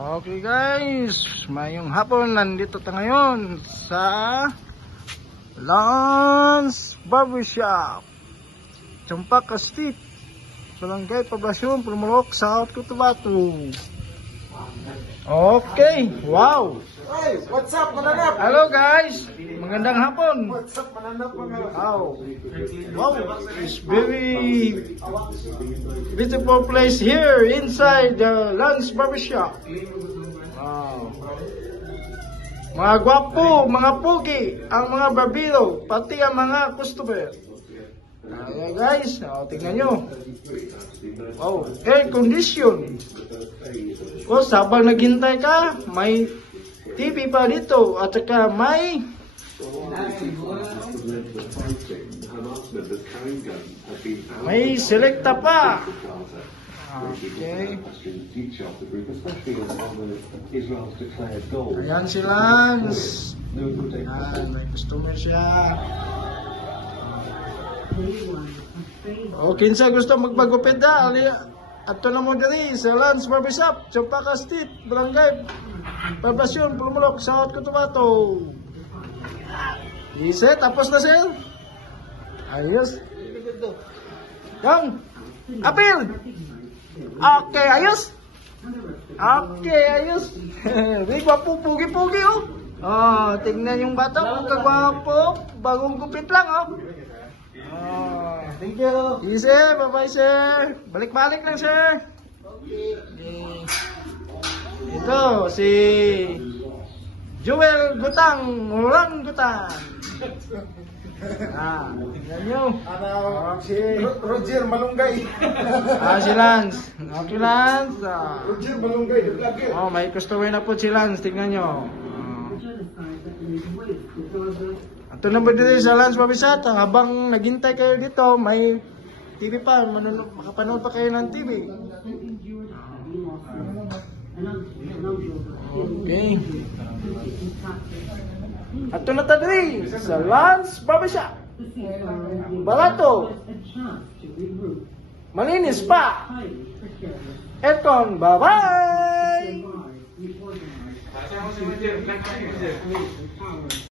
Okay guys, mayong hapon, nandito tayo ngayon sa Lance Barbershop, Champaka Street, Barangay Poblacion, Pulmulok, South Cotabato. Okay, wow. Hey, what's up, mananap? Hello guys, magandang hapon. What's up, mananap, mga? Wow, it's very beautiful place here inside the Lance Barbershop. Wow. Mga gwapo, mga pugi, ang mga barbero, pati ang mga customer. Ayan guys, tingnan nyo. Wow, air condition. O, sabang naghintay ka, may TV pa dito at saka may selecta pa. Okay. Ayan si Lance. Ayan, may customer siya. O, kinsa gusto magbagupit da, ato na mo diri sa Lance Barbershop, Champaka Street, Barangay Poblacion, Pulmulok, South Cotabato. Isa, tapos na sir. Ayos. Yang, apil. Okay, ayos. Okay, ayos. May gwapo, pugi-pugi oh. Oh, tingnan yung bata, kagwapo, bagong gupit lang oh. Oh, Thank you. Sir, bye-bye sir. Balik-balik lang sir. Okay. Ito, si Joel Gutang, Orang Gutang. Tingnan nyo. Si Roger Malunggay. Si Lance. Okay, Lance. Roger Malunggay. Oh, may customer na po si Lance. Tingnan nyo. Ito na ba dito sa Lance Barbershop? Habang naghintay kayo dito, may TV pa. Makapanood pa kayo ng TV. Okay. Ito na tayo sa Lance Barbershop. Barato. Malinis pa. Aircon. Bye-bye.